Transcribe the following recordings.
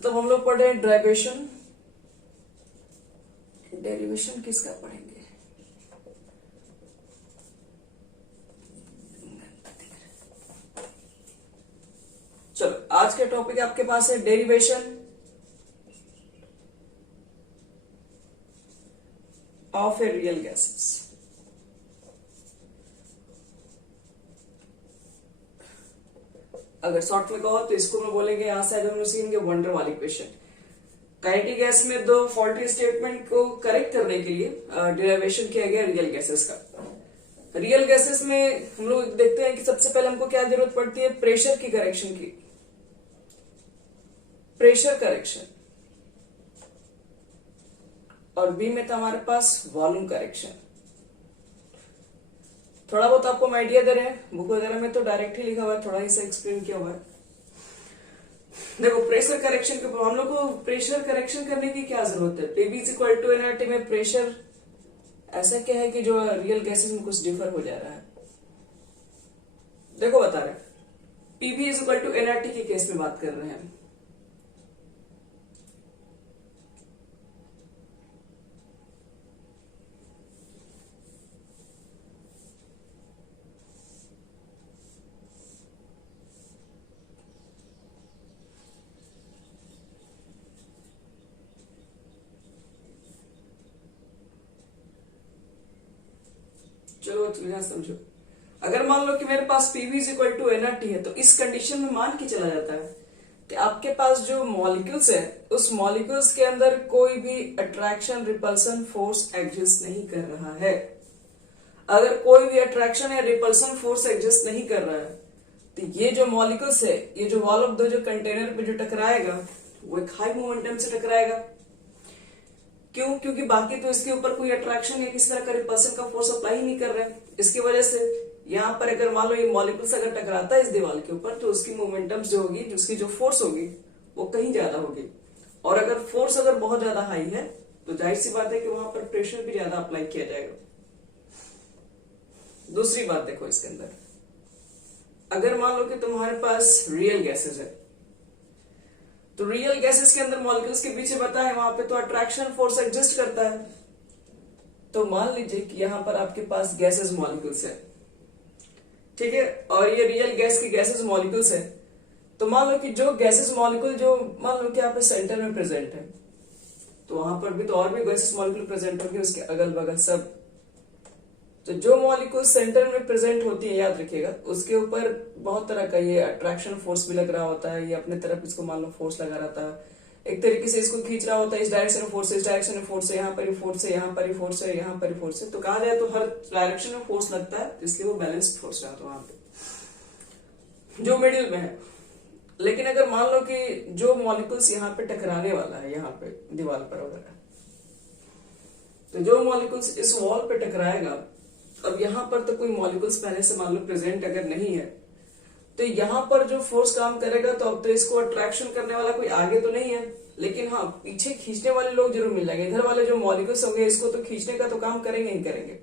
मतलब हम लोग पढ़ रहे हैं ड्राइवेशन, डेरिवेशन किसका पढ़ेंगे? चलो आज के टॉपिक आपके पास है derivation of a real gases. अगर शॉर्ट में कहो तो इसको मैं बोलेंगे, यहां से हम सीखेंगे वंडर वाली इक्वेशन। काइनेटिक गैस में दो फॉल्टी स्टेटमेंट को करेक्ट करने के लिए डेरिवेशन किया गया रियल गैसेस का। रियल गैसेस में हम लोग देखते हैं कि सबसे पहले हमको क्या जरूरत पड़ती है? प्रेशर की करेक्शन की, प्रेशर करेक्शन। और बी में था हमारे पास वॉल्यूम करेक्शन। थोड़ा बहुत आपको हम आइडिया दे रहे हैं, बुक वगैरह में तो डायरेक्ट ही लिखा हुआ है, थोड़ा ही सा एक्सप्लेन किया हुआ है। देखो प्रेशर करेक्शन के हम लोग को प्रेशर करेक्शन करने की क्या जरूरत है? PB is equal to NRT में प्रेशर ऐसा क्या है कि जो रियल गैसेस में कुछ डिफर हो जा रहा है? देखो बता रहे PB is equal to NRT के केस में बात कर रहे हैं। चलो यहां समझो, अगर मान लो कि मेरे पास PV is equal to NRT है, तो इस कंडीशन में मान के चला जाता है कि आपके पास जो मॉलिक्यूल्स है उस मॉलिक्यूल्स के अंदर कोई भी अट्रैक्शन रिपल्सन फोर्स एग्जिस्ट नहीं कर रहा है। अगर कोई भी अट्रैक्शन या रिपल्सन फोर्स एग्जिस्ट नहीं कर रहा है तो ये जो मॉलिक्यूल्स है, ये जो वॉल ऑफ द जो कंटेनर पे जो टकराएगा वो एक हाई मोमेंटम से टकराएगा। क्यों? क्योंकि बाकी तो इसके ऊपर कोई अट्रैक्शन या किसी तरह का रिपल्सन का फोर्स अप्लाई ही नहीं कर रहे हैं। इसकी वजह से यहाँ पर अगर मान लो ये मॉलिक्यूल्स अगर टकराता है इस दीवार के ऊपर, तो उसकी मोमेंटम्स जो होगी, उसकी जो फोर्स होगी वो कहीं ज्यादा होगी। और अगर फोर्स अगर बहुत ज्यादा हाई है तो जाहिर सी बात है कि वहां पर प्रेशर भी ज्यादा अप्लाई किया जाएगा। दूसरी बात देखो इसके अंदर, अगर मान लो कि तुम्हारे पास रियल गैसेस है, तो रियल गैसेस के अंदर मॉलिक्यूल्स के पीछे बता है वहां पे तो अट्रैक्शन फोर्स एग्जिस्ट करता है। तो मान लीजिए कि यहां पर आपके पास गैसेस मॉलिक्यूल्स है, ठीक है, और ये रियल गैस की गैसेस मॉलिक्यूल्स है। तो मान लो कि जो गैसेस मॉलिक्यूल जो मान लो कि यहाँ पे सेंटर में प्रेजेंट है, तो वहां पर भी तो और भी गैसेस मॉलिक्यूल प्रेजेंट होंगे उसके अगल बगल सब। तो जो मॉलिक्यूल सेंटर में प्रेजेंट होती है, याद रखिएगा, उसके ऊपर बहुत तरह का ये अट्रैक्शन फोर्स भी लग रहा होता है। ये अपने तरफ इसको मान लो फोर्स लगा रहता है, एक तरीके से इसको खींच रहा होता है, इस डायरेक्शन में फोर्स है, इस डायरेक्शन में फोर्स है, यहाँ पर ही फोर्स है, यहाँ पर ही फोर्स है, यहाँ पर ही फोर्स है। तो कहा जाए तो हर डायरेक्शन में फोर्स लगता है, इसलिए वो बैलेंस्ड फोर्स रहता है वहां पे जो मिडिल में है। लेकिन अगर मान लो कि जो मॉलिक्यूल्स यहाँ पे टकराने वाला है, यहाँ पे दीवार पर वगैरह, तो जो मॉलिक्यूल्स इस वॉल पे टकराएगा, अब यहाँ पर तो कोई मॉलिक्यूल्स पहले से मान लो प्रेजेंट अगर नहीं है, तो यहाँ पर जो फोर्स काम करेगा तो अब तो इसको अट्रैक्शन करने वाला कोई आगे तो नहीं है, लेकिन हाँ पीछे खींचने वाले लोग जरूर मिल जाएंगे। इधर वाले जो मॉलिक्यूल्स होंगे इसको तो खींचने का तो काम करेंगे ही करेंगे,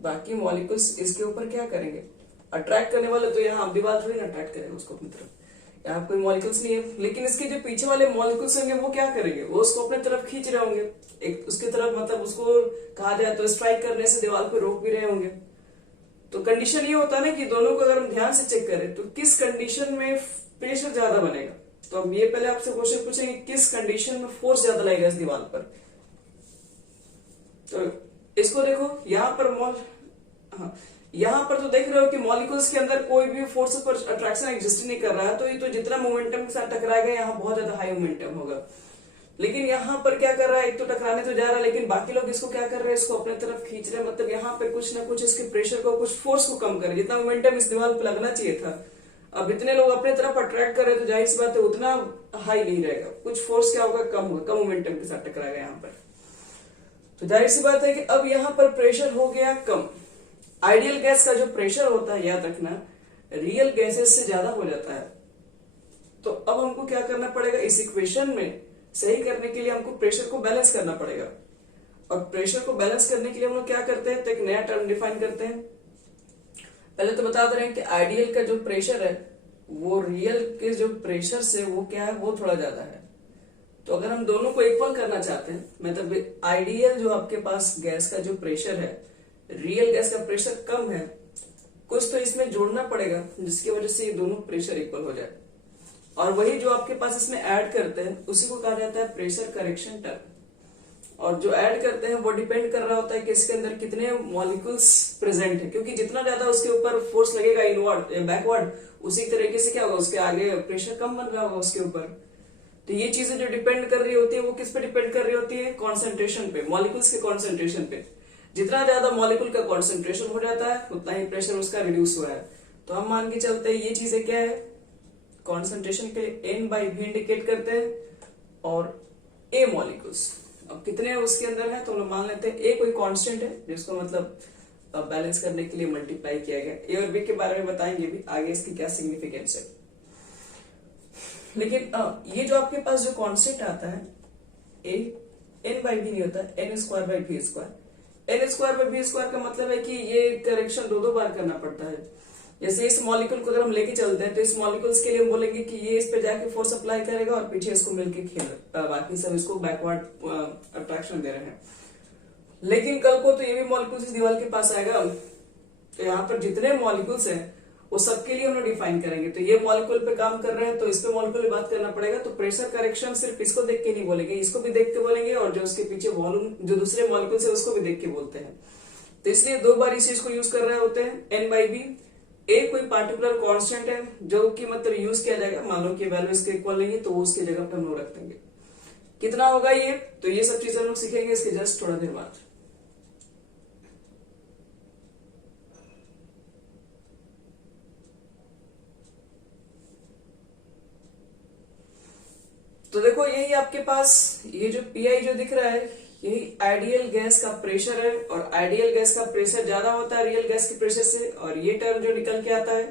बाकी मॉलिक्यूल्स इसके ऊपर क्या करेंगे? अट्रैक्ट करने वाले तो यहाँ दीवार थोड़ी ना अट्रैक्ट करेंगे उसको अपनी तरफ, यहाँ कोई मॉलिक्यूल्स नहीं है। लेकिन इसके जो पीछे वाले मॉलिक्यूल्स होंगे वो क्या करेंगे? वो उसको अपने तरफ खींच रहे होंगे, एक उसकी तरफ, मतलब उसको कहा जाए तो स्ट्राइक करने से दीवार को रोक भी रहे होंगे। तो कंडीशन ये होता है ना कि दोनों को अगर हम ध्यान से चेक करें तो किस कंडीशन में प्रेशर ज्यादा बनेगा। तो हम ये पहले आपसे क्वेश्चन पूछेंगे किस कंडीशन में फोर्स ज्यादा लगेगा इस दीवार पर। तो इसको देखो यहाँ पर यहाँ पर तो देख रहे हो कि मॉलिक्यूल्स के अंदर कोई भी फोर्स पर अट्रैक्शन एग्जिस्ट नहीं कर रहा है, तो ये तो जितना मोमेंटम के साथ टकराएगा यहाँ बहुत ज्यादा हाई मोमेंटम होगा। लेकिन यहाँ पर क्या कर रहा है, एक तो टकराने तो जा रहा है, लेकिन बाकी लोग इसको क्या कर रहे हैं, इसको अपने तरफ खींच रहे हैं। मतलब यहाँ पे कुछ ना कुछ इसके प्रेशर को, कुछ फोर्स को कम करे, जितना मोमेंटम इस दीवार पे लगना चाहिए था अब इतने लोग अपने तरफ अट्रैक्ट कर रहे हैं, तो जाहिर सी बात है उतना हाई नहीं रहेगा, कुछ फोर्स क्या होगा, कम होगा, कम मोमेंटम के साथ टकराएगा यहाँ पर। तो जाहिर सी बात है कि अब यहाँ पर प्रेशर हो गया कम। आइडियल गैस का जो प्रेशर होता है, याद रखना, रियल गैसेस से ज्यादा हो जाता है। तो अब हमको क्या करना पड़ेगा, इस इक्वेशन में सही करने के लिए हमको प्रेशर को बैलेंस करना पड़ेगा। और प्रेशर को बैलेंस करने के लिए हम लोग क्या करते हैं, तो एक नया टर्म डिफाइन करते हैं। पहले तो बता दे रहे हैं कि आइडियल का जो प्रेशर है वो रियल के जो प्रेशर से वो क्या है, वो थोड़ा ज्यादा है। तो अगर हम दोनों को इक्वल करना चाहते हैं, मतलब आइडियल जो आपके पास गैस का जो प्रेशर है, रियल गैस का प्रेशर कम है, कुछ तो इसमें जोड़ना पड़ेगा जिसकी वजह से ये दोनों प्रेशर इक्वल हो जाए। और वही जो आपके पास इसमें ऐड करते हैं उसी को कहा जाता है प्रेशर करेक्शन टर्म। और जो ऐड करते हैं वो डिपेंड कर रहा होता है कि इसके अंदर कितने मॉलिक्यूल्स प्रेजेंट है, क्योंकि जितना ज्यादा उसके ऊपर फोर्स लगेगा इनवर्ड या बैकवर्ड, उसी तरीके से क्या होगा, उसके आगे प्रेशर कम बन रहा होगा उसके ऊपर। तो ये चीजें जो डिपेंड कर रही होती है वो किस पे डिपेंड कर रही होती है, कॉन्सेंट्रेशन पे, मॉलिक्यूल्स के कॉन्सेंट्रेशन पे। जितना ज्यादा मॉलिक्यूल का कॉन्सेंट्रेशन हो जाता है उतना ही प्रेशर उसका रिड्यूस हो रहा है। तो हम मान के चलते हैं ये चीजें क्या है, कॉन्सेंट्रेशन के N/V इंडिकेट करते हैं और A मॉलिक्यूल्स। अब कितने उसके अंदर है तो हम लोग मान लेते हैं A कोई कांस्टेंट है जिसको मतलब बैलेंस करने के लिए मल्टीप्लाई किया गया। A और B के बारे में बताएंगे भी आगे इसकी क्या सिग्निफिकेंस है। लेकिन ये जो आपके पास जो कांस्टेंट आता है A N/V नहीं होता, N²/V²। N²/V² का मतलब है कि ये करेक्शन दो बार करना पड़ता है। जैसे इस मॉलिक्यूल को अगर हम लेके चलते हैं तो इस मॉलिक्यूल्स के लिए हम बोलेंगे कि ये इस पे जाके फोर्स अप्लाई करेगा और पीछे इसको मिलके खेल, बाकी सब इसको बैकवर्ड अट्रैक्शन दे रहे हैं। लेकिन कल को तो ये भी मॉलिक्यूल्स इस दीवार के पास आएगा, तो यहाँ पर जितने मॉलिक्यूल्स हैं वो सबके लिए हम लोग डिफाइन करेंगे। तो ये मॉलिक्यूल पे काम कर रहे हैं तो इस पे मॉलिक्यूल पे बात करना पड़ेगा। तो प्रेशर करेक्शन सिर्फ इसको देख के नहीं बोलेंगे, इसको भी देख के बोलेंगे, और जो उसके पीछे वॉल्यूम जो दूसरे मॉलिक्यूल्स है उसको भी देख के बोलते हैं। तो इसलिए दो बार इस चीज को यूज कर रहे होते हैं N/V। A कोई पार्टिकुलर कांस्टेंट है जो कि मतलब यूज किया जाएगा, मान लो कि वैल्यू इसके इक्वल नहीं है तो वो उसकी जगह पे हम लोग रख देंगे। कितना होगा ये, तो ये सब चीजें हम लोग सीखेंगे इसके जस्ट थोड़ा देर बाद। तो देखो यही आपके पास ये जो Pi जो दिख रहा है यही आइडियल गैस का प्रेशर है, और आइडियल गैस का प्रेशर ज्यादा होता है रियल गैस के प्रेशर से, और ये टर्म जो निकल के आता है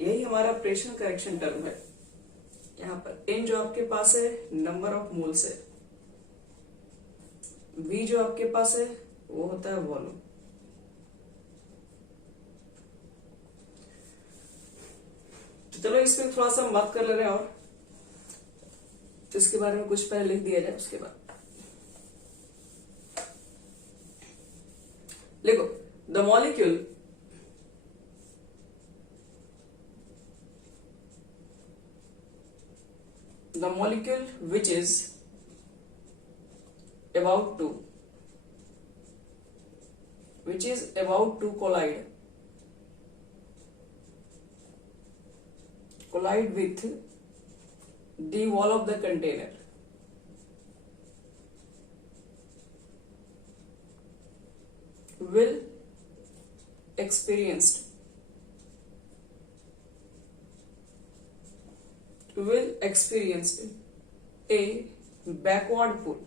यही हमारा प्रेशर करेक्शन टर्म है। यहाँ पर N जो आपके पास है नंबर ऑफ मोल्स है, V जो आपके पास है वो होता है वॉल्यूम। तो चलो इसमें थोड़ा सा हम बात कर ले रहे हैं, और तो इसके बारे में कुछ पहले लिख दिया जाए उसके बाद देखो। The molecule which is about to collide with the wall of the container will experience a backward pull.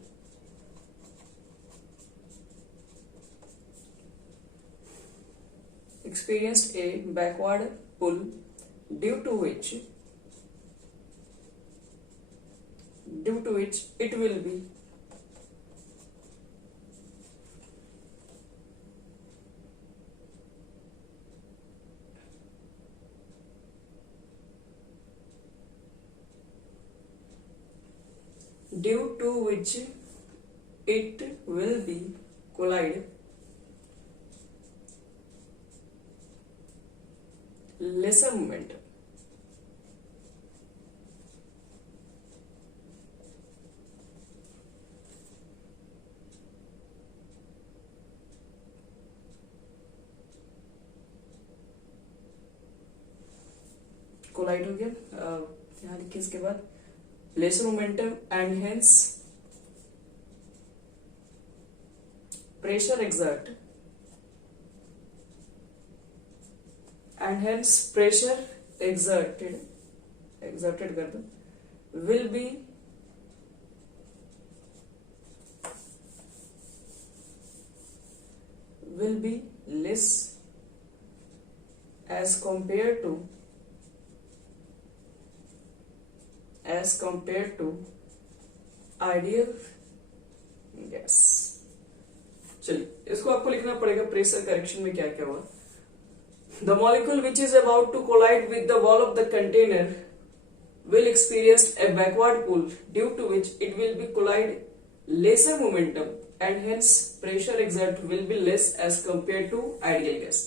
Experienced a backward pull due to which it will be collide lesser momentum. Collide हो गया, यहाँ लिखिए इसके बाद lesser momentum and hence pressure exerted कर दो will be less as compared to ideal gas. चलिए इसको आपको लिखना पड़ेगा प्रेशर करेक्शन में क्या क्या हुआ। The molecule which is about to collide with the wall of the container will experience a backward pull, due to which it will be collide lesser momentum and hence pressure exert will be less as compared to ideal gas.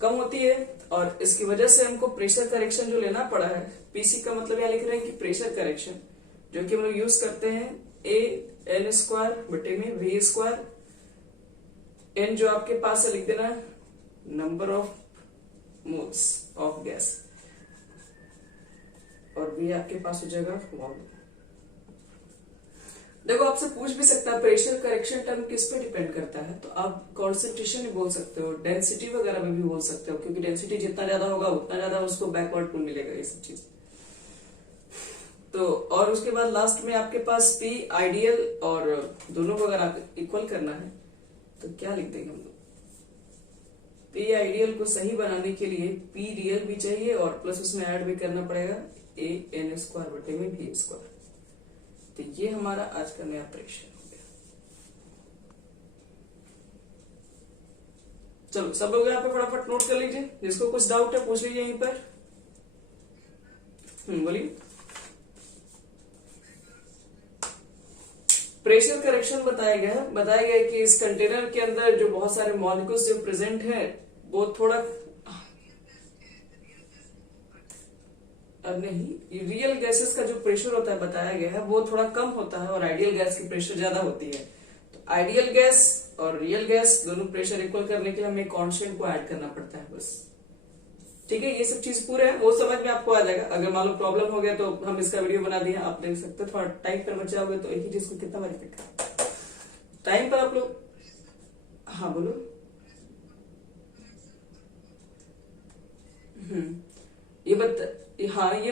कम होती है और इसकी वजह से हमको pressure correction जो लेना पड़ा है, पीसी का मतलब यहाँ लिख रहे हैं कि प्रेशर करेक्शन, जो कि हम लोग यूज करते हैं ए एन स्क्वायर बटे में वी स्क्वायर, एन जो आपके पास है लिख देना number of moles of gas, और वी आपके पास हो जाएगा वॉल्यूम। देखो आपसे पूछ भी सकता है प्रेशर करेक्शन टर्म किस पे डिपेंड करता है, तो आप कॉन्सेंट्रेशन भी बोल सकते हो, डेंसिटी वगैरह में भी बोल सकते हो, क्योंकि डेंसिटी जितना ज्यादा होगा उतना ज्यादा उसको बैकवर्ड पुल मिलेगा, ये सब चीज। तो और उसके बाद लास्ट में आपके पास पी आइडियल और दोनों को अगर आप इक्वल करना है तो क्या लिख देंगे हम लोग, पी आइडियल को सही बनाने के लिए पी रियल भी चाहिए और प्लस उसमें ऐड भी करना पड़ेगा ए एन स्क्वायर बटे में भी स्क्वायर। तो ये हमारा आज का नया प्रेशर हो गया। चलो सब लोग यहाँ पे फटाफट नोट कर लीजिए, जिसको कुछ डाउट है पूछ लीजिए यहीं पर। बोलिए। प्रेशर करेक्शन बताया गया कि इस कंटेनर के अंदर जो बहुत सारे मॉलिक्यूल्स जो प्रेजेंट है वो थोड़ा नहीं, रियल गैसेस का जो प्रेशर होता है बताया गया है वो थोड़ा कम होता है और आइडियल गैस की प्रेशर ज्यादा होती है। तो आइडियल गैस और रियल गैस दोनों प्रेशर इक्वल करने के लिए हमें कांस्टेंट को ऐड करना पड़ता है बस। ठीक है, ये सब चीज पूरे है, वो समझ में आपको आ जाएगा। अगर मान लो प्रॉब्लम हो गया तो हम इसका वीडियो बना दिए, आप देख सकते हो। थोड़ा टाइम पर बचा होगा तो एक ही चीज को कितना बार देखा टाइम पर आप लोग। हाँ बोलो। ये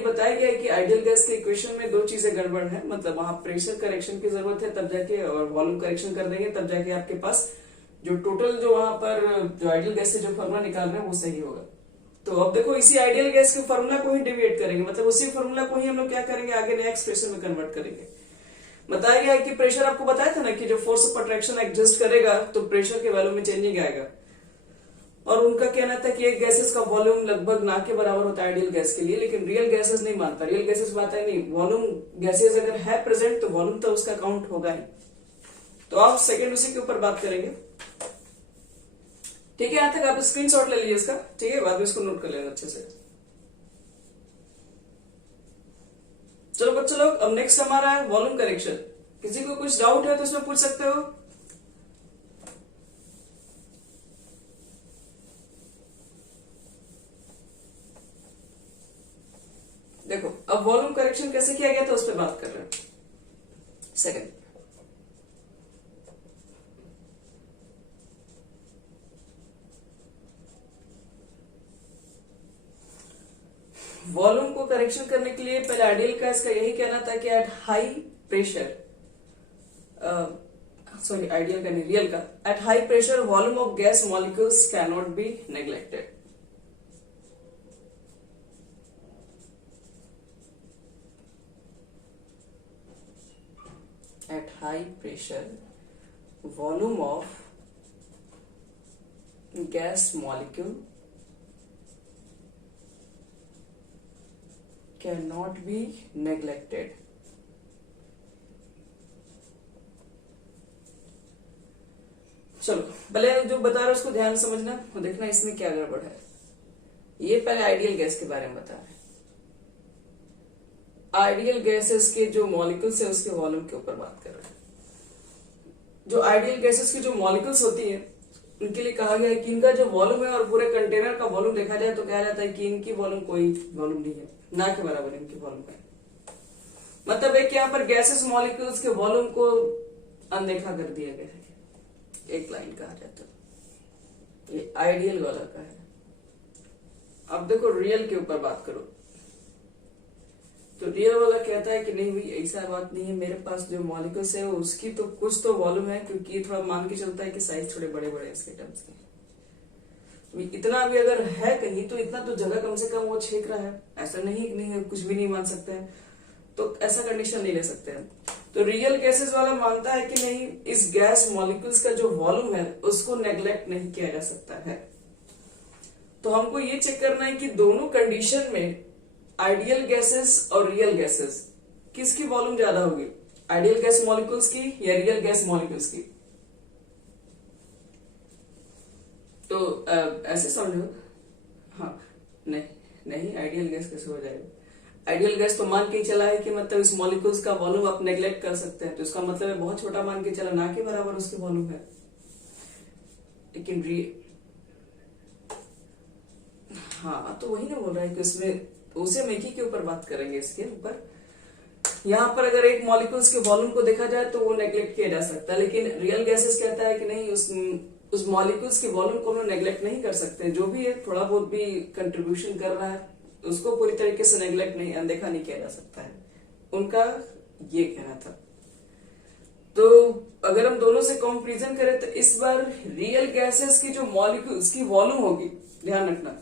बताया गया है कि आइडियल गैस के इक्वेशन में दो चीजें गड़बड़ है, मतलब वहां प्रेशर करेक्शन की जरूरत है तब जाके, और वॉल्यूम करेक्शन कर देंगे तब जाके आपके पास जो टोटल जो वहां पर जो आइडियल गैस से जो फॉर्मूला निकाल रहे हैं वो सही होगा। तो अब देखो इसी आइडियल गैस के फॉर्मूला को ही डेविएट करेंगे, मतलब उसी फॉर्मूला को ही हम लोग क्या करेंगे आगे नया एक्सप्रेशन में कन्वर्ट करेंगे। बताया गया है कि प्रेशर आपको बताया था ना कि जो फोर्स ऑफ अट्रैक्शन एडजस्ट करेगा तो प्रेशर के वैल्यू में चेंजिंग आएगा, और उनका कहना था कि एक गैसेस का वॉल्यूम लगभग ना के बराबर होता है आइडियल गैस के लिए, लेकिन रियल गैसेस नहीं मानता। रियल गैसेस मानता है नहीं, वॉल्यूम गैसेस अगर है प्रेजेंट तो वॉल्यूम तो उसका काउंट होगा ही। तो आप सेकेंड उसी के ऊपर बात करेंगे। ठीक है, यहां तक आप स्क्रीनशॉट ले लीजिए इसका, ठीक है, बाद में इसको नोट कर लेना अच्छे से। चलो बच्चों लोग, अब नेक्स्ट हमारा है वॉल्यूम करेक्शन। किसी को कुछ डाउट है तो उसमें पूछ सकते हो। देखो अब वॉल्यूम करेक्शन कैसे किया गया था उस पर बात कर रहे हैं। सेकंड, वॉल्यूम को करेक्शन करने के लिए पहले आइडियल का इसका यही कहना था कि at high pressure, sorry ideal का नहीं रियल का, at high pressure volume of gas molecules can not be neglected. At high pressure, volume of gas molecule cannot be neglected. चलो पहले जो बता रहे उसको ध्यान से समझना और देखना इसमें क्या गड़बड़ है। ये पहले आइडियल गैस के बारे में बता रहे हैं। आइडियल गैसेस के जो मॉलिक्यूल्स है उसके वॉल्यूम के ऊपर बात कर रहे हैं। जो आइडियल गैसेस की जो मॉलिक्यूल्स होती हैं उनके लिए कहा गया है कि इनका जो वॉल्यूम है और पूरे कंटेनर का वॉल्यूम देखा जाए तो कहा जाता है कि इनकी वॉल्यूम कोई वॉल्यूम नहीं है, ना के बराबर इनकी वॉल्यूम है। मतलब एक यहाँ पर गैसेस मॉलिक्यूल्स के वॉल्यूम को अनदेखा कर दिया गया है, एक लाइन कहा जाता है। ये आइडियल वाला का है। अब देखो रियल के ऊपर बात करो तो रियल वाला कहता है कि नहीं भाई ऐसा बात नहीं है, मेरे पास जो मॉलिक्यूल्स है उसकी तो कुछ तो वॉल्यूम है, क्योंकि थोड़ा मान के चलता है कि साइज थोड़े बड़े बड़े इसके टर्म्स के। इतना भी अगर है कहीं तो इतना तो जगह कम से कम वो छेक रहा है, ऐसा नहीं नहीं कुछ भी नहीं मान सकते हैं, तो ऐसा कंडीशन नहीं ले सकते हैं। तो रियल गैसेस वाला मानता है कि नहीं, इस गैस मॉलिक्यूल्स का जो वॉल्यूम है उसको नेग्लेक्ट नहीं किया जा सकता है। तो हमको ये चेक करना है कि दोनों कंडीशन में आइडियल गैसेस और रियल गैसेस किसकी वॉल्यूम ज्यादा होगी, आइडियल गैस मॉलिक्यूल्स की या रियल गैस मॉलिक्यूल्स की। तो ऐसे समझो, हाँ नहीं आइडियल गैस कैसे हो जाएगा, आइडियल गैस तो मान के चला है कि मतलब इस मॉलिक्यूल्स का वॉल्यूम आप नेग्लेक्ट कर सकते हैं, तो इसका मतलब है बहुत छोटा मान के चला, ना के बराबर उसकी वॉल्यूम है। लेकिन हाँ तो वही ना बोल रहा है कि उसमें उसे हम एक ही के ऊपर बात करेंगे, इसके ऊपर यहाँ पर अगर एक मॉलिक्यूल्स के वॉल्यूम को देखा जाए तो वो नेग्लेक्ट किया जा सकता है, लेकिन रियल गैसेस कहता है कि नहीं, उस मॉलिक्यूल्स के वॉल्यूम को हम नेग्लेक्ट नहीं कर सकते, जो भी है थोड़ा बहुत भी कंट्रीब्यूशन कर रहा है उसको पूरी तरीके से नेग्लेक्ट नहीं, अनदेखा नहीं किया जा सकता है, उनका ये कहना था। तो अगर हम दोनों से कंपैरिजन करें तो इस बार रियल गैसेस की जो मॉलिक्यूल्स की वॉल्यूम होगी, ध्यान रखना,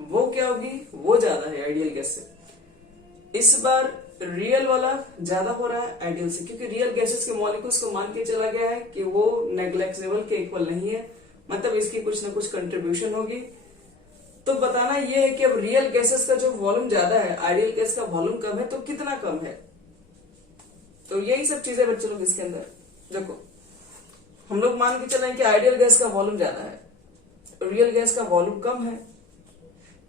वो क्या होगी, वो ज्यादा है आइडियल गैस से। इस बार रियल वाला ज्यादा हो रहा है आइडियल से, क्योंकि रियल गैसेस के मॉलिक्यूल्स को मान के चला गया है कि वो नेग्लेक्टेबल के इक्वल नहीं है, मतलब इसकी कुछ ना कुछ कंट्रीब्यूशन होगी। तो बताना ये है कि अब रियल गैसेस का जो वॉल्यूम ज्यादा है, आइडियल गैस का वॉल्यूम कम है, तो कितना कम है। तो यही सब चीजें बच्चे लोग इसके अंदर देखो, हम लोग मान के चले कि आइडियल गैस का वॉल्यूम ज्यादा है, रियल गैस का वॉल्यूम कम है,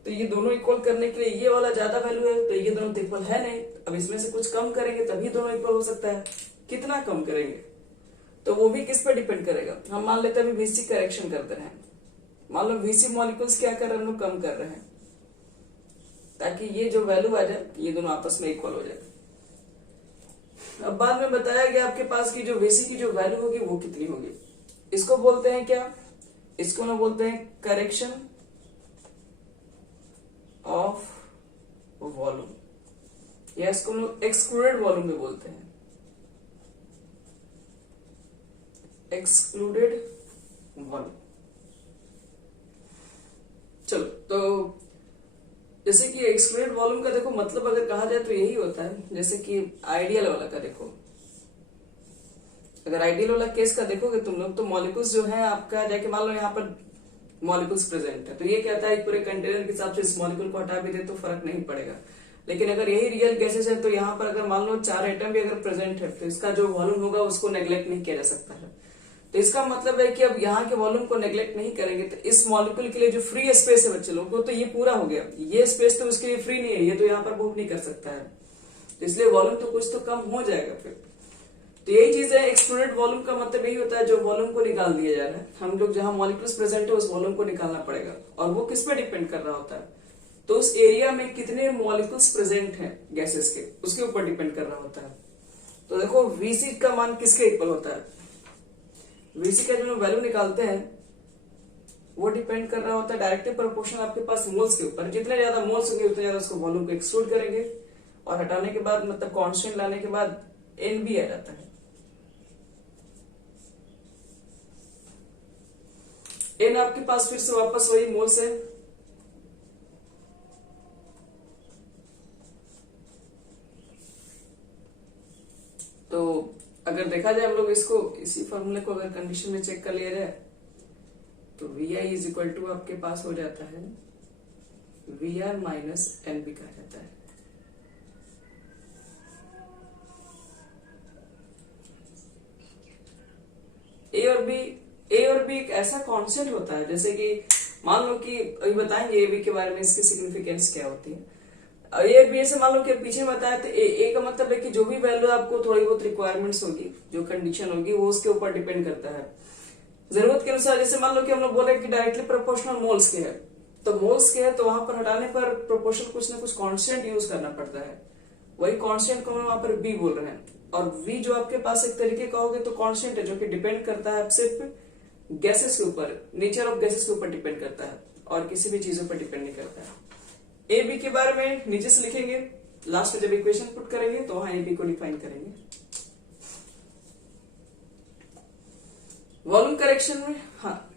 तो ये दोनों इक्वल करने के लिए ये वाला ज्यादा वैल्यू है, तो ये दोनों तो इक्वल है नहीं। अब इसमें से कुछ कम करेंगे तभी दोनों इक्वल हो सकता है, कितना कम करेंगे तो वो भी किस पर डिपेंड करेगा। हम मान लेते हैं अभी वीसी करेक्शन करते हैं, मान लो वीसी मॉलिक्यूल्स क्या कर रहे हैं, हम लोग कम कर रहे हैं, ताकि ये जो वैल्यू आ जाए ये दोनों आपस में इक्वल हो जाए। अब बाद में बताया गया आपके पास की जो वीसी की जो वैल्यू होगी वो कितनी होगी, इसको बोलते हैं क्या, इसको ना बोलते हैं करेक्शन ऑफ वॉल्यूम, या इसको हम लोग एक्सक्लूडेड वॉल्यूम भी बोलते हैं, एक्सक्लूडेड वॉल्यूम। चलो, तो जैसे कि एक्सक्लूडेड वॉल्यूम का देखो मतलब अगर कहा जाए तो यही होता है, जैसे कि आइडियल वाला का देखो, अगर आइडियल वाला केस का देखोगे तुम लोग, तो मॉलिक्यूल्स जो है आपका, जाके मान लो यहाँ पर मॉलिक्यूल्स प्रेजेंट है, तो ये कहता है पूरे कंटेनर के हिसाब से इस मॉलिक्यूल को हटा भी दे तो फर्क नहीं पड़ेगा। लेकिन अगर यही रियल गैसेस है तो यहाँ पर अगर मान लो 4 एटम भी अगर प्रेजेंट है तो इसका जो वॉल्यूम होगा उसको नेग्लेक्ट नहीं किया जा सकता है। तो इसका मतलब है कि अब यहाँ के वॉल्यूम को नेग्लेक्ट नहीं करेंगे तो इस मॉलिक्यूल के लिए जो फ्री स्पेस है बच्चे लोगों को, तो ये पूरा हो गया, ये स्पेस तो उसके लिए फ्री नहीं है, ये तो यहाँ पर मूव नहीं कर सकता है, तो इसलिए वॉल्यूम तो कुछ तो कम हो जाएगा फिर। तो यही चीज है, एक्सक्लूडेड वॉल्यूम का मतलब यही होता है जो वॉल्यूम को निकाल दिया जा रहा है, हम लोग जहां मॉलिक्यूल्स प्रेजेंट है उस वॉल्यूम को निकालना पड़ेगा, और वो किस पे डिपेंड कर रहा होता है, तो उस एरिया में कितने मॉलिक्यूल्स प्रेजेंट हैं गैसेस के, उसके ऊपर डिपेंड कर रहा होता है। तो देखो वीसी का मान किसके इक्वल होता है, वीसी का जो वैल्यू निकालते हैं वो डिपेंड कर रहा होता है डायरेक्टली प्रोपोर्शनल आपके पास मोल्स के ऊपर, जितने ज्यादा मोल्स होंगे उतने ज्यादा उसको वॉल्यूम को एक्सक्लूड करेंगे, और हटाने के बाद मतलब कांस्टेंट लाने के बाद एन भी आ जाता है। एन आपके पास फिर से वापस वही मोल्स है, तो अगर देखा जाए हम लोग इसको इसी फॉर्मूले को अगर कंडीशन में चेक कर लिया जाए तो Vi इज इक्वल टू आपके पास हो जाता है Vr माइनस एन भी कहा जाता है। ए और बी एक ऐसा कॉन्सेप्ट होता है, जैसे कि मान लो कि अभी बताएंगे ए बी के बारे में, इसकी सिग्निफिकेंस क्या होती है। ए बी से मान लो कि पीछे बताया तो ए का मतलब है कि जो भी वैल्यू आपको थोड़ी बहुत रिक्वायरमेंट्स होगी, जो कंडीशन होगी वो उसके ऊपर डिपेंड करता है जरूरत के अनुसार। जैसे मान लो कि हम लोग बोले कि डायरेक्टली प्रोपोर्शनल मोल्स के है, तो मोल्स के है तो वहां पर हटाने पर प्रोपोर्शनल कुछ ना कुछ कांस्टेंट यूज करना पड़ता है, वही कांस्टेंट को हम वहां पर बी बोल रहे हैं। और वी जो आपके पास एक तरीके का होगा तो कांस्टेंट है जो कि डिपेंड करता है सिर्फ गैसेस के ऊपर, नेचर ऑफ गैसेस के ऊपर डिपेंड करता है और किसी भी चीजों पर डिपेंड नहीं करता है। ए बी के बारे में नीचे से लिखेंगे, लास्ट में जब इक्वेशन पुट करेंगे तो वहां ए बी को डिफाइन करेंगे। वॉल्यूम करेक्शन में हाँ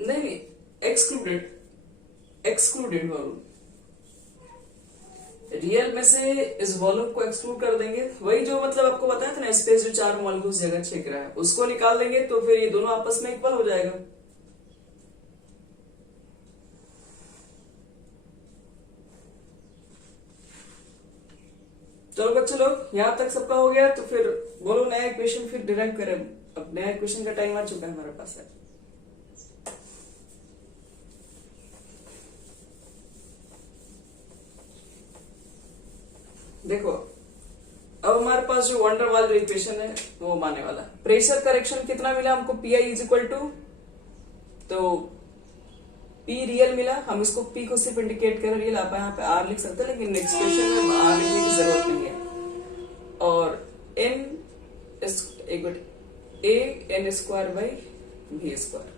नहीं एक्सक्लूडेड वॉल्यूम, रियल में से इस वॉल्यूम को एक्सक्लूड कर देंगे, वही जो मतलब आपको बताया था ना स्पेस जो 4 मॉलिक्यूल्स जगह छेक रहा है उसको निकाल देंगे, तो फिर ये दोनों आपस में इक्वल हो जाएगा। चलो बच्चे लोग, यहां तक सबका हो गया, तो फिर बोलो नया इक्वेशन फिर डिराइव करें। अब नया इक्वेशन का टाइम आ चुका है हमारे पास है। देखो, अब हमारे पास जो वंडर वाल जो इक्वेशन है वो माने वाला। प्रेशर करेक्शन कितना मिला हमको, P I is equal to, तो पी रियल मिला, हम इसको पी को सिर्फ इंडिकेट कर रियल, आप यहाँ पे आर लिख सकते हैं, लेकिन एक्सप्रेशन में आर लिखने की जरूरत नहीं है। और N A N square by V square.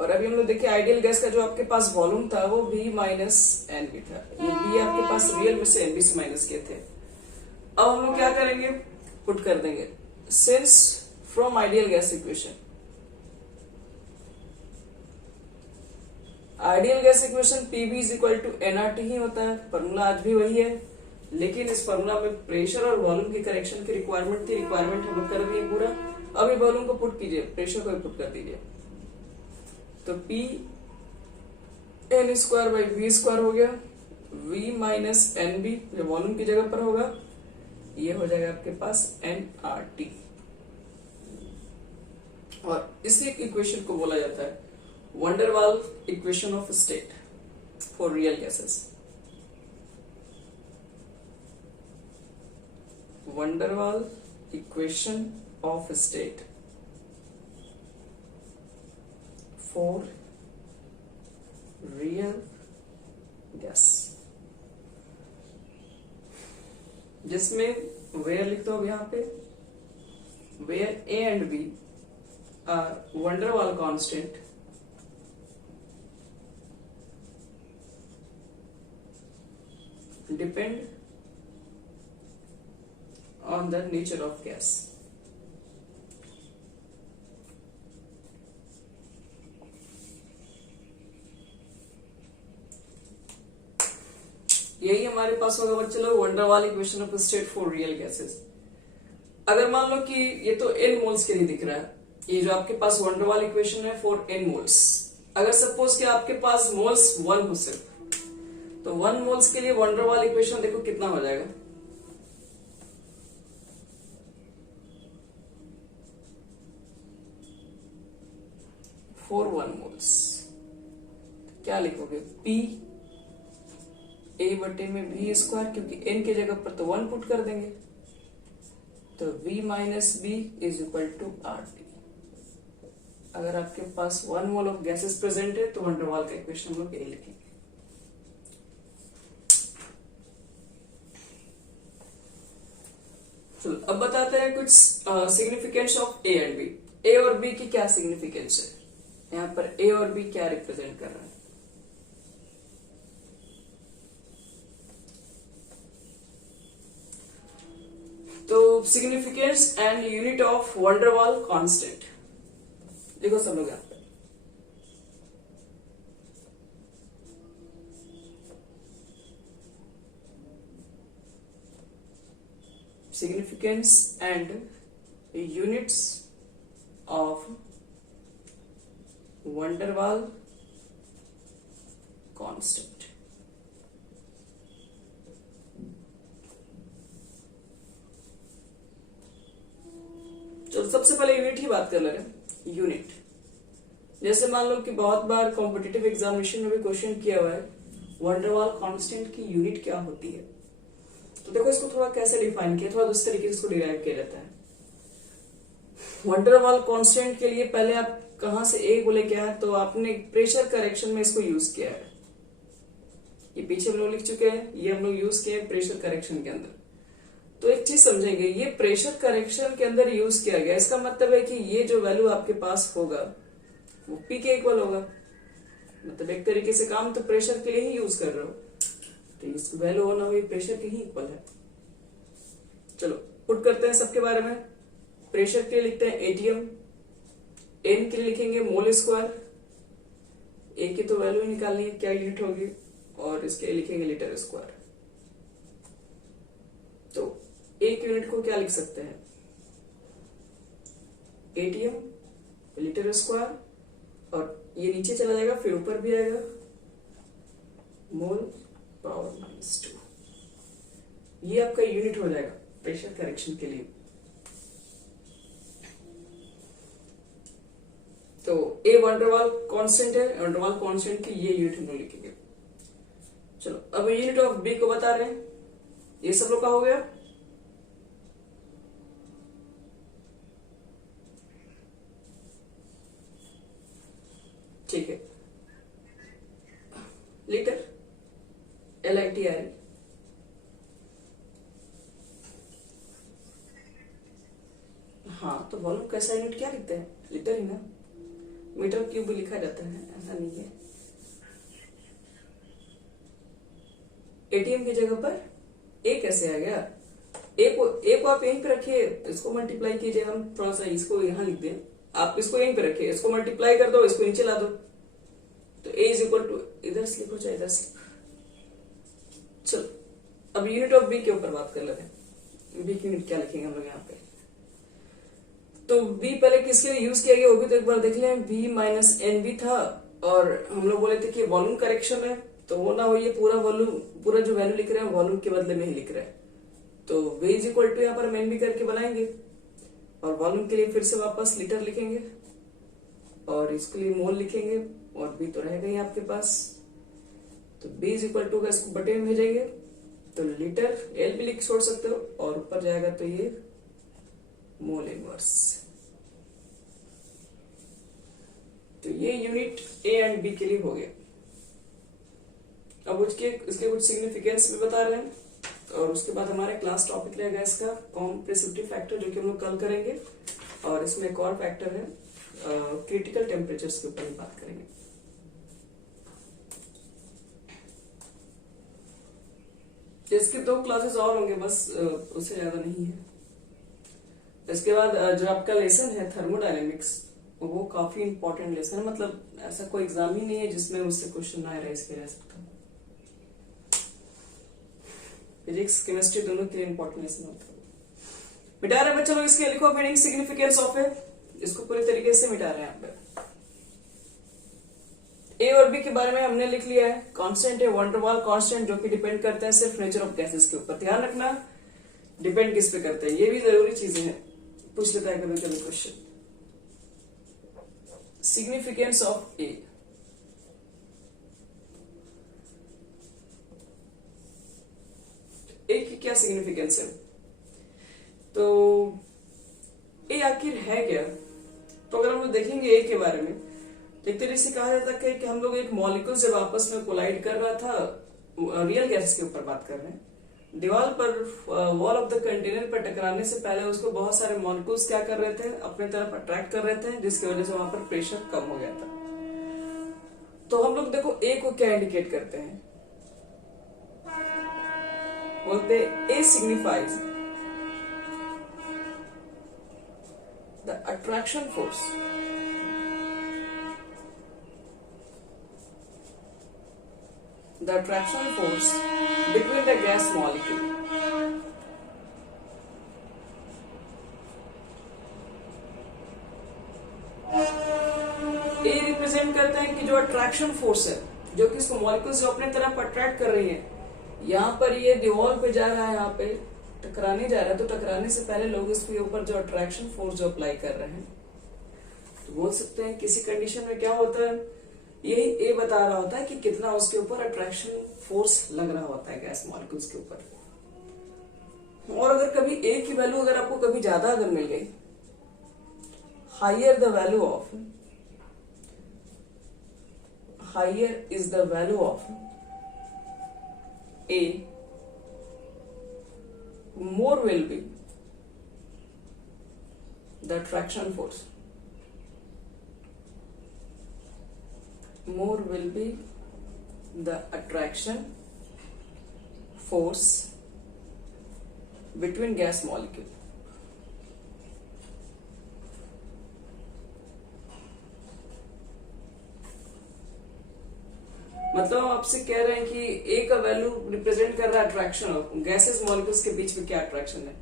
और अभी हम लोग देखिए आइडियल गैस का जो आपके पास वॉल्यूम था वो v माइनस एन बी था, ये v आपके पास रियल में से एनबी से माइनस किए थे। अब हम लोग क्या करेंगे, पुट कर देंगे since from ideal gas equation, ideal gas equation PV is equal to NRT ही होता है, फॉर्मूला आज भी वही है, लेकिन इस फॉर्मूला में प्रेशर और वॉल्यूम की करेक्शन की रिक्वायरमेंट थी, रिक्वायरमेंट हम लोग कर दिए पूरा। अभी वॉल्यूम को पुट कीजिए, प्रेशर को भी पुट कर दीजिए, तो P N square by V square हो गया, V माइनस एन बी जो वॉल्यूम की जगह पर होगा, ये हो जाएगा आपके पास एन आर टी। और इसी इक्वेशन को बोला जाता है van der Waals equation of state for real gases. Van der Waals equation of state for real gas, जिसमें वेयर लिखते हो यहां पे, where A and B are van der Waals constant depend on the nature of gas. यही हमारे पास होगा बच्चे लोग wonder Waals equation of state for real gases. अगर मान लो कि ये तो n मोल्स के लिए दिख रहा है, ये जो आपके पास वंडर वाल इक्वेशन है फॉर n मोल्स, अगर सपोज कि आपके पास मोल्स 1 हो सिर्फ, तो 1 मोल्स के लिए वंडर वाल इक्वेशन देखो कितना हो जाएगा, फॉर 1 मोल्स क्या लिखोगे, P ए बटे में V स्क्वायर, क्योंकि n की जगह पर तो 1 पुट कर देंगे, तो V minus B is equal to R T. अगर आपके पास 1 मोल ऑफ गैसेस प्रेजेंट है तो वंडर वाल का इक्वेशन हम लोग ए लिखेंगे। चलो अब बताते हैं कुछ significance of A and B. A और बी की क्या सिग्निफिकेंस है, यहां पर ए और बी क्या रिप्रेजेंट कर रहा है। तो significance and unit of wonder Waals constant देखो सब लोग यहां पर, significance and units of van der Waal constant। तो सबसे पहले यूनिट ही बात कर लगे। यूनिट जैसे मान लो कि बहुत बार कॉम्पिटिटिव एग्जामिनेशन में भी क्वेश्चन किया हुआ है वंडर वाल कांस्टेंट की यूनिट क्या होती है। तो देखो इसको थोड़ा कैसे डिफाइन किया, थोड़ा दूसरे तरीके से इसको डिराइव किया जाता है। वंडर वाल कांस्टेंट के लिए पहले आप कहां से ए बोले क्या है, तो आपने प्रेशर करेक्शन में इसको यूज किया है, ये पीछे हम लोग लिख चुके हैं, ये हम लोग यूज किए हैं प्रेशर करेक्शन के अंदर। तो एक चीज समझेंगे, ये प्रेशर करेक्शन के अंदर यूज किया गया, इसका मतलब है कि ये जो वैल्यू आपके पास होगा वो पी के इक्वल होगा, मतलब एक तरीके से काम तो प्रेशर के लिए ही यूज कर रहे हो, तो इस वैल्यू होना वो प्रेशर के ही इक्वल है। चलो पुट करते हैं सबके बारे में। प्रेशर के लिए लिखते हैं एटीएम, एन के लिए लिखेंगे मोल स्क्वायर, ए की तो वैल्यू निकालनी है क्या यूनिट होगी, और इसके लिए लिखेंगे लीटर स्क्वायर। तो एक यूनिट को क्या लिख सकते हैं, एटीएम लीटर स्क्वायर, और ये नीचे चला जाएगा फिर ऊपर भी आएगा मोल पावर -2। ये आपका यूनिट हो जाएगा प्रेशर करेक्शन के लिए। तो ए वंडरवाल कांस्टेंट है, वंडरवाल कांस्टेंट की ये यूनिट हम लोग लिखेंगे। चलो अब यूनिट ऑफ बी को बता रहे हैं, ये सब लोग का हो गया। ठीक है, लीटर LITR। हाँ तो वॉल्यूम कैसा यूनिट क्या लिखते हैं, लीटर ही ना, मीटर क्यूब भी लिखा जाता है, ऐसा नहीं है। ATM की जगह पर ए कैसे आ गया, ए को आप यहीं पे रखिए, इसको मल्टीप्लाई कीजिए, हम थोड़ा सा इसको यहां लिख दें, आप इसको यहीं पे रखिए, इसको मल्टीप्लाई कर दो, इसको नीचे ला दो, तो ए इज इक्वल टू, इधर से लिखो चाहे इधर से। चलो अब यूनिट ऑफ बी के ऊपर बात कर लेते हैं, बी की यूनिट क्या लिखेंगे हम लोग यहाँ पे। तो बी पहले किसके लिए यूज किया गया वो भी तो एक बार देख लें, बी माइनस एन बी था, और हम लोग बोले थे कि वॉल्यूम करेक्शन है, तो वो ना हो ये पूरा वॉल्यूम, पूरा जो वैल्यू लिख रहे हैं वॉल्यूम के बदले में ही लिख रहे हैं, तो वी इज इक्वल टू यहाँ पर हम एन बी करके बनाएंगे, और वॉल्यूम के लिए फिर से वापस लीटर लिखेंगे, और इसके लिए मोल लिखेंगे, और बी तो रहेगा ही आपके पास, तो बी इज इक्वल टू का इसको बटे में भेजेंगे, तो लीटर एल भी लिख छोड़ सकते हो, और ऊपर जाएगा तो ये मोल इनवर्स। तो ये यूनिट ए एंड बी के लिए हो गया। अब इसके कुछ सिग्निफिकेंस भी बता रहे हैं, और उसके बाद हमारे क्लास टॉपिक रहेगा इसका कॉम्प्रेसिविटी फैक्टर, जो कि हम लोग कल करेंगे, और इसमें एक और फैक्टर है क्रिटिकल टेम्परेचर्स के ऊपर ही बात करेंगे। इसके 2 क्लासेस और होंगे बस, उससे ज्यादा नहीं है। इसके बाद जो आपका लेसन है थर्मोडायनेमिक्स, वो काफी इंपॉर्टेंट लेसन है, मतलब ऐसा कोई एग्जाम ही नहीं है जिसमें उससे क्वेश्चन ना रह सकता। फिजिक्स केमिस्ट्री दोनों के लिए इंपॉर्टेंट लेसन होता है। मिटा रहे बच्चों लोग, इसके लिखो मीनिंग सिग्निफिकेंस ऑफ ए, इसको पूरी तरीके से मिटा रहे हैं यहाँ पे। ए और बी के बारे में हमने लिख लिया है, कांस्टेंट है वंडरवाल कांस्टेंट, जो कि डिपेंड करते हैं सिर्फ नेचर ऑफ गैसेस के ऊपर। ध्यान रखना डिपेंड किस पे करते हैं, ये भी जरूरी चीजें हैं, पूछ लेता है कभी कभी क्वेश्चन। सिग्निफिकेंस ऑफ ए, ए की क्या सिग्निफिकेंस है, तो ए आखिर है क्या। तो अगर हम लोग देखेंगे ए के बारे में, तो एक तरीके से कहा जाता है कि हम लोग एक मॉलिक्यूल जब आपस में कोलाइड कर रहा था, रियल गैसेस के ऊपर बात कर रहे हैं, दीवार पर वॉल ऑफ द कंटेनर पर टकराने से पहले उसको बहुत सारे मॉलिक्यूल्स क्या कर रहे थे, अपने तरफ अट्रैक्ट कर रहे थे, जिसकी वजह से वहां पर प्रेशर कम हो गया था। तो हम लोग देखो ए को क्या इंडिकेट करते हैं, बोलते A signifies the attraction force, the attraction force between the gas molecule. A represent करता है कि जो अट्रैक्शन फोर्स है, जो कि इसको मॉलिक्यूल्स जो अपने तरफ अट्रैक्ट कर रही है, यहाँ पर ये दीवार पे जा रहा है, यहाँ पे टकराने जा रहा है, तो टकराने से पहले लोग इसके ऊपर जो अट्रैक्शन फोर्स जो अप्लाई कर रहे हैं, तो बोल सकते हैं किसी कंडीशन में क्या होता है, यही ए बता रहा होता है कि कितना उसके ऊपर अट्रैक्शन फोर्स लग रहा होता है गैस मॉलिक्यूल्स के ऊपर। और अगर कभी ए की वैल्यू अगर आपको कभी ज्यादा अगर मिल गई, higher the value of, higher is the value of A, more will be the attraction force, more will be the attraction force between gas molecule. मतलब हम आपसे कह रहे हैं कि ए का वैल्यू रिप्रेजेंट कर रहा है अट्रैक्शन ऑफ गैसेस मॉलिक्यूल्स के बीच में क्या अट्रैक्शन है।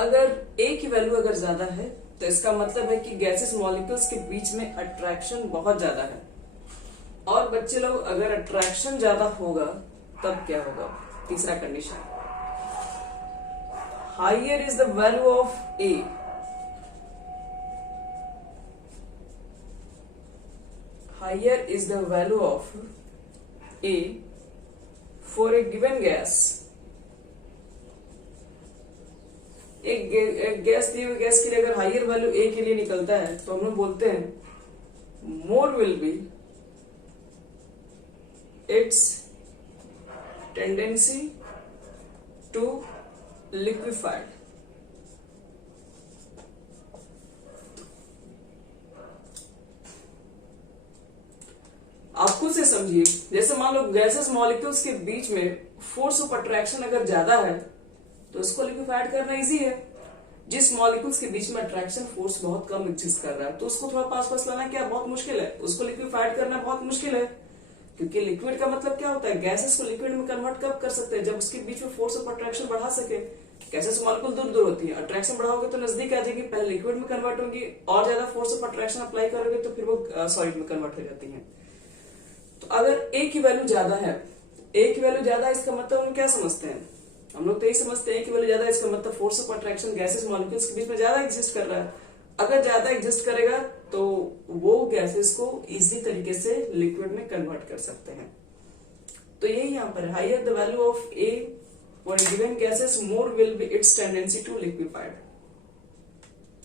अगर ए की वैल्यू अगर ज्यादा है तो इसका मतलब है कि गैसेस मॉलिक्यूल्स के बीच में अट्रैक्शन बहुत ज्यादा है। और बच्चे लोग अगर अट्रैक्शन ज्यादा होगा तब क्या होगा, तीसरा condition, higher is the value of A, higher is the value of A for a given gas, एक गैस दी हुई गैस के लिए अगर हाइयर वैल्यू ए के लिए निकलता है तो हम लोग बोलते हैं more will be its tendency to liquefied. आप खुद से समझिए, जैसे मान लो गैसेस मॉलिक्यूल्स के बीच में फोर्स ऑफ अट्रैक्शन अगर ज्यादा है तो उसको लिक्विफाइड करना इजी है। जिस मॉलिक्यूल्स के बीच में अट्रैक्शन फोर्स बहुत कम एग्जिस्ट कर रहा है तो उसको थोड़ा पास पास लाना क्या बहुत मुश्किल है, उसको लिक्विफाइड करना बहुत मुश्किल है। क्योंकि लिक्विड का मतलब क्या होता है, गैसेस को लिक्विड में कन्वर्ट कब कर सकते हैं, जब उसके बीच में फोर्स ऑफ अट्रैक्शन बढ़ा सके। गैसेस मॉलिक्यूल दूर दूर होती है, अट्रैक्शन बढ़ाओगे तो नजदीक आ जाएगी, पहले लिक्विड में कन्वर्ट होंगी, और ज्यादा फोर्स ऑफ अट्रैक्शन अप्लाई करोगे तो फिर वो सॉलिड में कन्वर्ट हो जाती है। तो अगर ए की वैल्यू ज्यादा है, ए की वैल्यू ज्यादा है इसका मतलब हम क्या समझते हैं, हम लोग तो यही समझते हैं कि वैल्यू ज्यादा है इसका मतलब force of attraction gases molecules के बीच में ज्यादा एग्जिस्ट कर रहा है। अगर ज्यादा एग्जिस्ट करेगा तो वो गैसेस को इजी तरीके से लिक्विड में कन्वर्ट कर सकते हैं। तो यही यहाँ पर higher the value of A for given gases more will be its tendency to liquefied.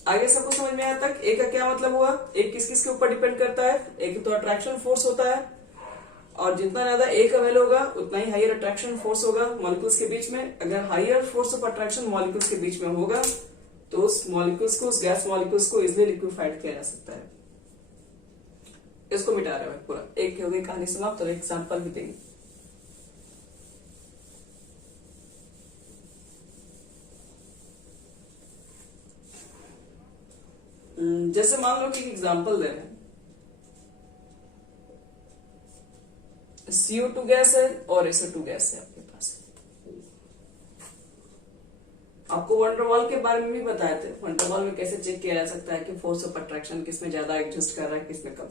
आगे सबको समझ में आया तक ए का क्या मतलब हुआ, ए किस किस के ऊपर डिपेंड करता है, एक तो अट्रैक्शन फोर्स होता है और जितना ज्यादा ए का वैल्यू होगा उतना ही हाइयर अट्रैक्शन फोर्स होगा मॉलिक्यूल्स के बीच में। अगर higher force of attraction molecules के बीच में होगा तो उस मॉलिक्यूल्स को, उस गैस मॉलिक्यूल्स को इजिली लिक्विफाइड किया जा सकता है। इसको मिटा रहे हैं पूरा, एक हो गई कहानी समाप्त और एक एग्जांपल भी देंगे। जैसे मान लो कि एग्जांपल दे रहे हैं, CO2 गैस है और SO2 गैस है आपके पास। आपको वंडरवॉल के बारे में भी बताए थे, वंडरवॉल में कैसे चेक किया जा सकता है कि फोर्स ऑफ अट्रैक्शन किसमें ज्यादा एग्जिस्ट कर रहा है किसमें कम।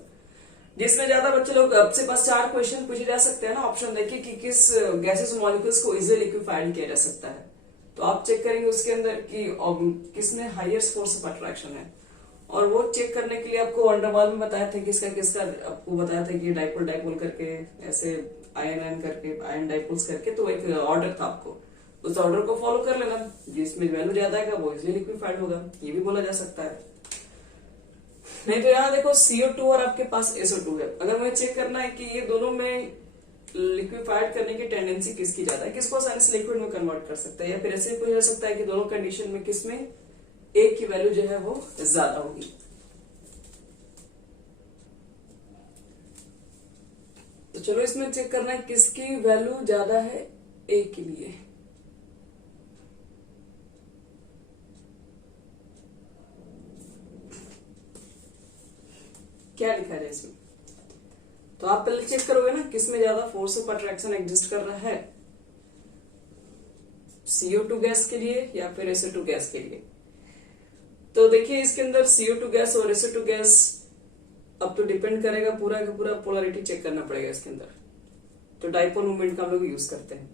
जिसमें ज्यादा बच्चे लोग आपसे पास 4 क्वेश्चन पूछे जा सकते हैं ना, ऑप्शन देखिए कि किस गैसेस मॉलिक्यूल्स को इजीली लिक्विफाइड किया जा सकता है, तो आप चेक करेंगे उसके अंदर कि किसमें हाईएस्ट फोर्स ऑफ अट्रैक्शन है। और वो चेक करने के लिए आपको वंडरवॉल में बताया था किसका किसका, आपको बताया था कि डाइपोल डाइपोल करके, ऐसे आयन आयन करके, आयन डाइपोल्स करके, तो एक ऑर्डर था, आपको उस ऑर्डर को फॉलो कर लेना, जिसमें वैल्यू ज्यादा है वो इजिली लिक्विफाइड होगा, ये भी बोला जा सकता है। नहीं तो यहाँ देखो CO2 और आपके पास SO2 है, अगर मुझे चेक करना है कि ये दोनों में लिक्विफाइड करने की टेंडेंसी किसकी ज्यादा है, किसको आसानी से लिक्विड में कन्वर्ट कर सकता है, या फिर ऐसे भी पूछा जा सकता है कि दोनों कंडीशन में किसमें ए की वैल्यू जो है वो ज्यादा होगी। तो चलो इसमें चेक करना है किसकी वैल्यू ज्यादा है ए के लिए। क्या लिखा है इसमें, तो आप पहले चेक करोगे ना किसमें ज्यादा फोर्स ऑफ अट्रैक्शन एग्जिस्ट कर रहा है, CO2 गैस के लिए या फिर SO2 गैस के लिए। तो देखिए इसके अंदर CO2 गैस और SO2 गैस अब तो डिपेंड करेगा, पूरा का पूरा पोलरिटी चेक करना पड़ेगा इसके अंदर। तो डाइपोल मोमेंट का हम लोग यूज करते हैं।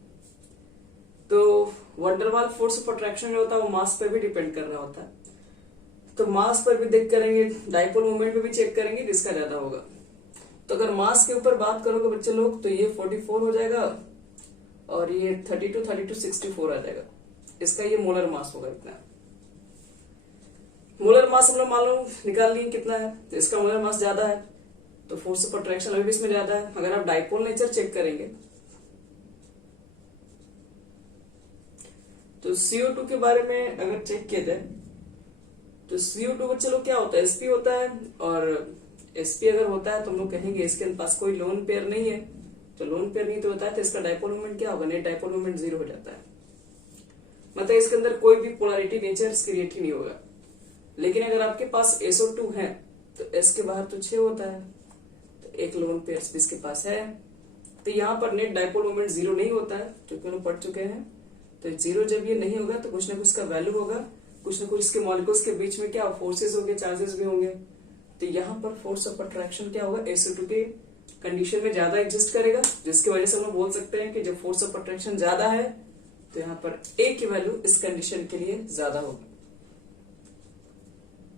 तो वंडरवॉल फोर्स ऑफ अट्रैक्शन जो होता है वो मास पर भी डिपेंड कर रहा होता है, तो मास पर भी देख करेंगे, डाइपोल मोमेंट पे भी चेक करेंगे जिसका ज्यादा होगा। तो अगर मास के ऊपर बात करोगे बच्चे लोग तो ये 44 हो जाएगा और ये 32 64 आ जाएगा, इसका ये मोलर मास होगा इतना। मोलर मास हम लोग मालूम निकाल लिए कितना है, तो इसका मोलर मास ज्यादा है तो फोर्स ऑफ अट्रैक्शन अभी भी इसमें ज्यादा है। अगर आप डाइपोल नेचर चेक करेंगे तो CO2 के बारे में अगर चेक किया जाए तो CO2 बच्चे लोग क्या होता है, sp होता है, और sp अगर होता है तो हम लोग कहेंगे इसके पास कोई लोन पेयर नहीं है, तो लोन पेयर नहीं तो होता है तो इसका डाइपोल मोमेंट क्या होगा, नेट डाइपोल मोमेंट 0 हो जाता है, मतलब इसके अंदर कोई भी पोलरिटी नेचर क्रिएट ही नहीं होगा। लेकिन अगर आपके पास SO2 है तो S के बाहर तो 6 होता है, तो एक लोन पेयर भी इसके पास है, तो यहाँ पर नेट डाइपोल मोमेंट 0 नहीं होता है, जो कि हम पढ़ चुके हैं। तो 0 जब ये नहीं होगा तो कुछ ना कुछ का वैल्यू होगा, कुछ ना कुछ इसके मॉलिक्यूल्स के बीच में क्या फोर्सेस होंगे, चार्जेस भी होंगे। तो यहाँ पर फोर्स ऑफ अट्रैक्शन क्या होगा, SO2 के कंडीशन में ज्यादा एग्जिस्ट करेगा, जिसकी वजह से हम लोग बोल सकते हैं कि जब फोर्स ऑफ अट्रैक्शन ज्यादा है तो यहाँ पर ए की वैल्यू इस कंडीशन के लिए ज्यादा होगी।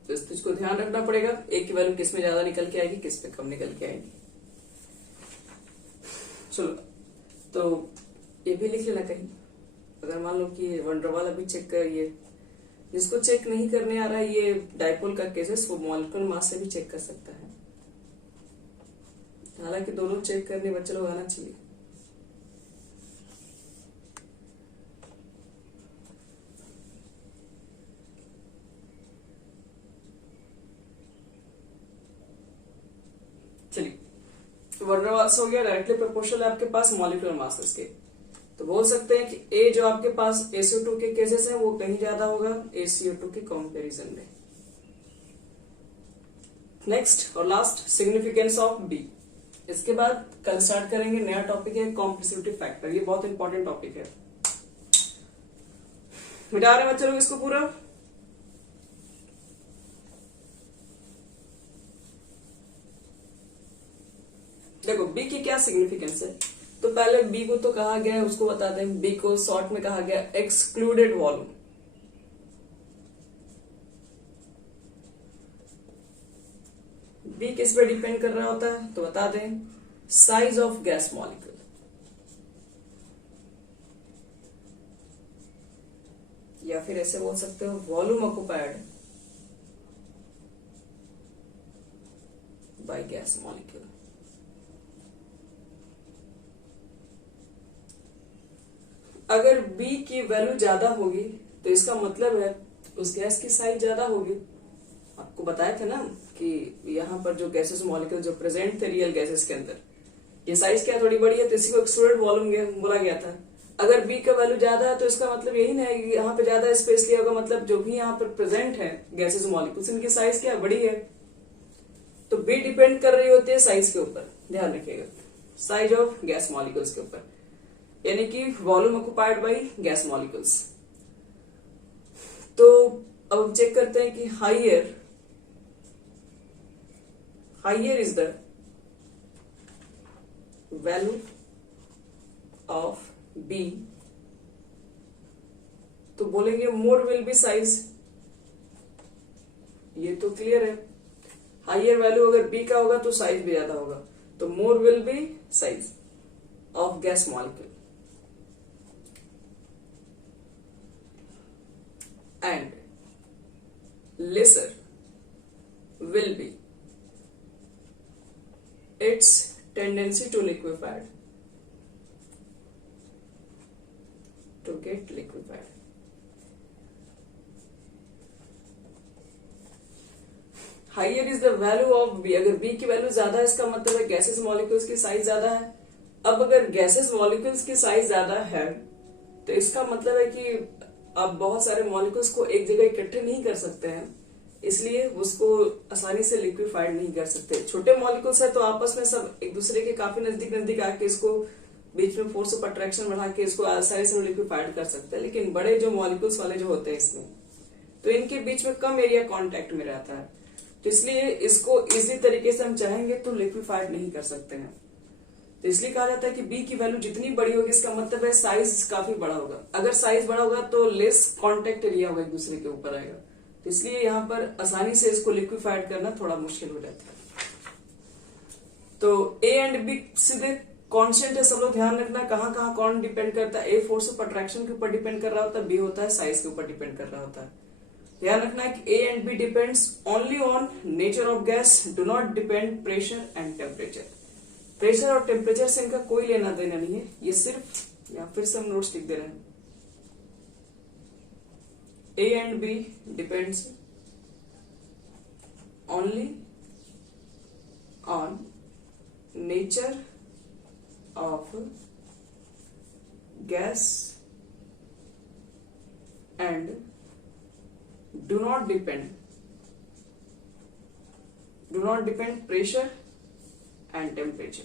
तो इस चीज को ध्यान रखना पड़ेगा, ए की वैल्यू किस में ज्यादा निकल के आएगी, किस पे कम निकल के आएगी। चलो तो ये भी लिख लेना कहीं। अगर मान लो कि वंडरवाल अभी चेक करिए, जिसको चेक नहीं करने आ रहा है ये डाइपोल का केसेस, वो मॉलिक्यूलर मास से भी चेक कर सकता है। हालांकि दोनों चेक करने बच्चे लोग आना चाहिए। चलिए, वंडरवाल्स हो गया, डायरेक्टली प्रोपोर्शनल है आपके पास मॉलिक्यूलर मासेस के। तो बोल सकते हैं कि ए जो आपके पास ACO2 के केसेस हैं वो कहीं ज्यादा होगा ACO2 के कंपैरिजन में। नेक्स्ट और लास्ट, सिग्निफिकेंस ऑफ बी। इसके बाद कल स्टार्ट करेंगे नया टॉपिक है कॉम्प्लेक्सिटी फैक्टर। ये बहुत इंपॉर्टेंट टॉपिक है। मिटा रहे बच्चे लोग इसको पूरा। देखो बी की क्या सिग्निफिकेंस है, तो पहले बी को तो कहा गया है, उसको बता दें। बी को शॉर्ट में कहा गया एक्सक्लूडेड वॉल्यूम। बी किस पे डिपेंड कर रहा होता है, तो बता दें साइज ऑफ गैस मॉलिक्यूल। या फिर ऐसे बोल सकते हो volume occupied by gas molecule. अगर बी की वैल्यू ज्यादा होगी तो इसका मतलब है उस गैस की साइज ज्यादा होगी। आपको बताया था ना कि यहाँ पर जो गैसेस मॉलिक्यूल जो प्रेजेंट थे रियल गैसेस के अंदर, ये साइज क्या थोड़ी बड़ी है, तो इसी को एक्सक्लूडेड वॉल्यूम बोला गया था। अगर बी का वैल्यू ज्यादा है तो इसका मतलब यही ना है कि यहाँ पे ज्यादा स्पेस लिया होगा, मतलब जो भी यहाँ पर प्रेजेंट है गैसेस मॉलिक्यूल्स, इनकी साइज क्या बड़ी है। तो बी डिपेंड कर रही होती है साइज के ऊपर, ध्यान रखिएगा, साइज ऑफ गैस मॉलिक्यूल्स के ऊपर, यानी कि volume occupied by gas molecules. तो अब हम चेक करते हैं कि higher is the value of B, तो बोलेंगे मोर विल बी साइज। ये तो क्लियर है, हाइयर वैल्यू अगर बी का होगा तो साइज भी ज्यादा होगा, तो मोर will B size of gas molecule and lesser will be its tendency to liquefied, to get liquefied. Higher is the value of B, अगर बी की वैल्यू ज्यादा है इसका मतलब है गैसेस मॉलिक्यूल्स की साइज ज्यादा है। अब अगर गैसेस मॉलिक्यूल्स की साइज ज्यादा है तो इसका मतलब है कि आप बहुत सारे मॉलिक्यूल्स को एक जगह इकट्ठे नहीं कर सकते हैं, इसलिए उसको आसानी से लिक्विफाइड नहीं कर सकते। छोटे मॉलिक्यूल्स है तो आपस में सब एक दूसरे के काफी नजदीक आके इसको बीच में फोर्स ऑफ अट्रैक्शन बढ़ा के इसको आसानी से लिक्विफाइड कर सकते हैं। लेकिन बड़े जो मॉलिक्यूल्स वाले जो होते हैं इसमें, तो इनके बीच में कम एरिया कॉन्टेक्ट में रहता है, तो इसलिए इसको इजी तरीके से हम चाहेंगे तो लिक्विफाइड नहीं कर सकते हैं। तो इसलिए कहा जाता है कि बी की वैल्यू जितनी बड़ी होगी इसका मतलब है साइज काफी बड़ा होगा। अगर साइज बड़ा होगा तो लेस कांटेक्ट एरिया होगा, एक दूसरे के ऊपर आएगा, तो इसलिए यहाँ पर आसानी से इसको लिक्विफाइड करना थोड़ा मुश्किल हो जाता है। तो ए एंड बी सीधे कांस्टेंट है, सब लोग ध्यान रखना कहाँ कहाँ कौन डिपेंड करता है। ए फोर्स ऑफ अट्रैक्शन के ऊपर डिपेंड कर रहा होता है, बी होता है साइज के ऊपर डिपेंड कर रहा होता है। ध्यान रखना है कि A and B depends only on nature of gas, do not depend pressure and temperature. Pressure और टेम्परेचर से इनका कोई लेना देना नहीं है, ये सिर्फ या फिर से हम नोट्स लिख दे रहे हैं। A and B depends only on nature of gas and do not depend pressure and temperature.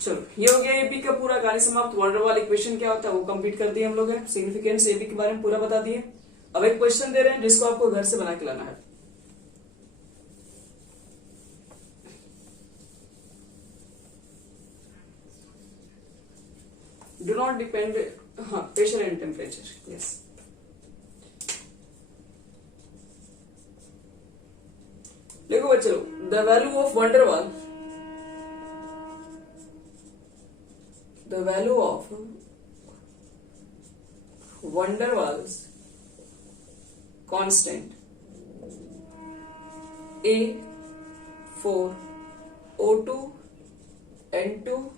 चलो ये हो गया एबी का पूरा कार्य समाप्त। वंडरवाल इक्वेशन क्या होता है वो कंप्लीट कर दिए हम लोग, है सिग्निफिकेंस एबी के बारे में पूरा बता दिए। अब एक क्वेश्चन दे रहे हैं जिसको आपको घर से बना के लाना है। do not depend, pressure and temperature. Yes. देखो बच्चों, the value of van der Waals, the value of van der Waals constant A4 O2 N2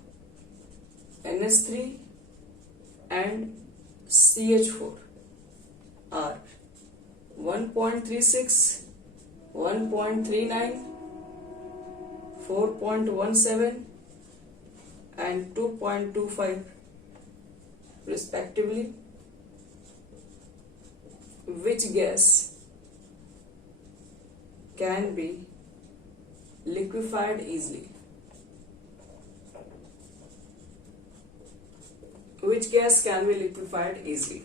NS3 and CH4 are 1.36, 1.39, 4.17 and 2.25 respectively. Which gas can be liquefied easily? Which gas can be liquefied easily?